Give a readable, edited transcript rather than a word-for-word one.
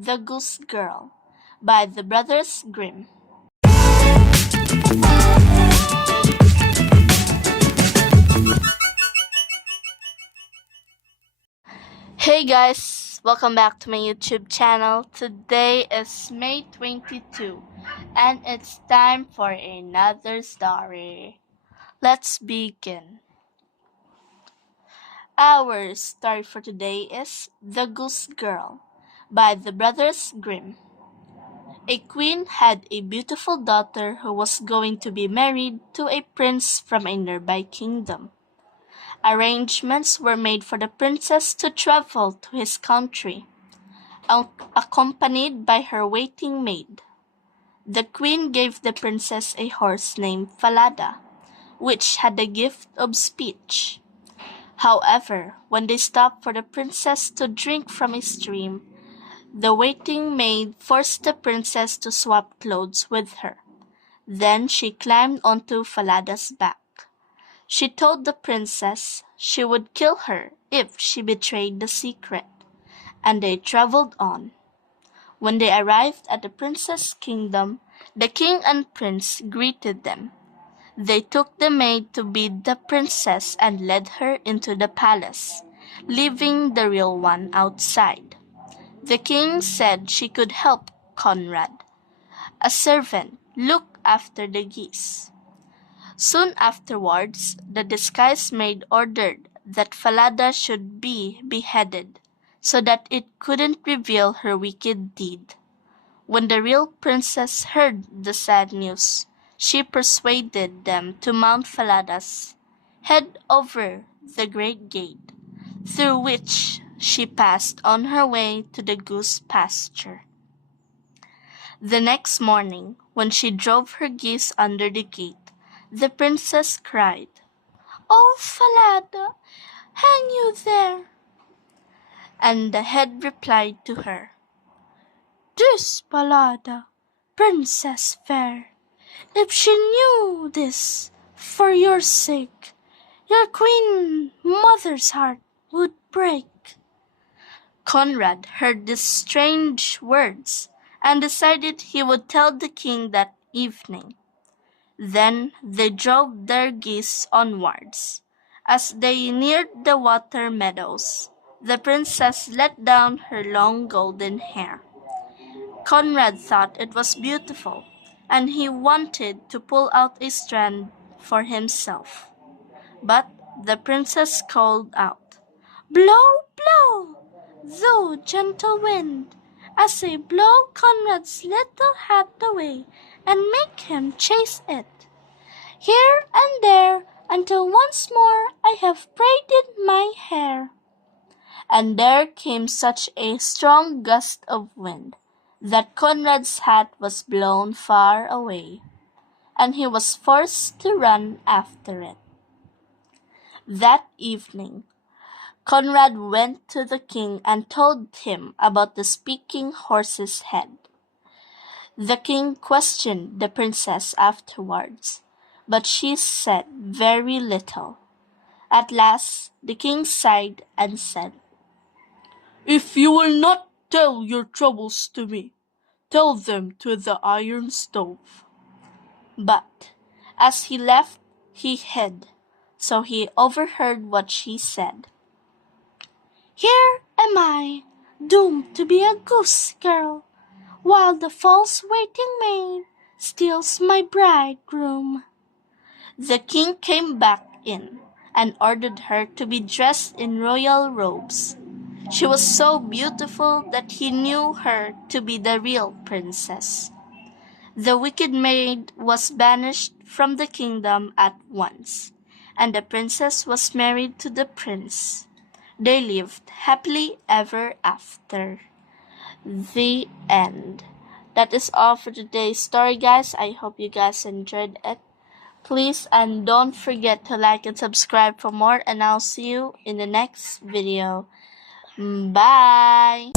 The Goose-Girl by the brothers Grimm. Hey guys, welcome back to my YouTube channel. Today is May 22 and it's time for another story. Let's begin. Our story for today is The Goose-Girl by the brothers Grimm. A queen had a beautiful daughter who was going to be married to a prince from a nearby kingdom. Arrangements were made for the princess to travel to his country, accompanied by her waiting maid. The queen gave the princess a horse named Falada, which had the gift of speech. However, when they stopped for the princess to drink from a stream, the waiting maid forced the princess to swap clothes with her. Then she climbed onto Falada's back. She told the princess she would kill her if she betrayed the secret, and they traveled on. When they arrived at the princess' kingdom, the king and prince greeted them. They took the maid to be the princess and led her into the palace, leaving the real one outside. The king said she could help Conrad, a servant, look after the geese. Soon afterwards, the disguised maid ordered that Falada should be beheaded, so that it couldn't reveal her wicked deed. When the real princess heard the sad news, she persuaded them to mount Falada's head over the great gate, through which she passed on her way to the goose pasture. The next morning, when she drove her geese under the gate, the princess cried, "Oh, Falada, hang you there!" And the head replied to her, "This Falada, princess fair, if she knew this, for your sake, your queen mother's heart would break." Conrad heard these strange words and decided he would tell the king that evening. Then they drove their geese onwards. As they neared the water meadows, the princess let down her long golden hair. Conrad thought it was beautiful, and he wanted to pull out a strand for himself. But the princess called out, "Blow, blow, thou gentle wind, as I blow Conrad's little hat away and make him chase it, here and there, until once more I have braided my hair." And there came such a strong gust of wind that Conrad's hat was blown far away, and he was forced to run after it. That evening, Conrad went to the king and told him about the speaking horse's head. The king questioned the princess afterwards, but she said very little. At last, the king sighed and said, "If you will not tell your troubles to me, tell them to the iron stove." But as he left, he hid, so he overheard what she said. "Here am I, doomed to be a goose-girl, while the false waiting maid steals my bridegroom." The king came back in and ordered her to be dressed in royal robes. She was so beautiful that he knew her to be the real princess. The wicked maid was banished from the kingdom at once, and the princess was married to the prince. They lived happily ever after. The end. That is all for today's story, guys. I hope you guys enjoyed it. Please and don't forget to like and subscribe for more, and I'll see you in the next video. Bye!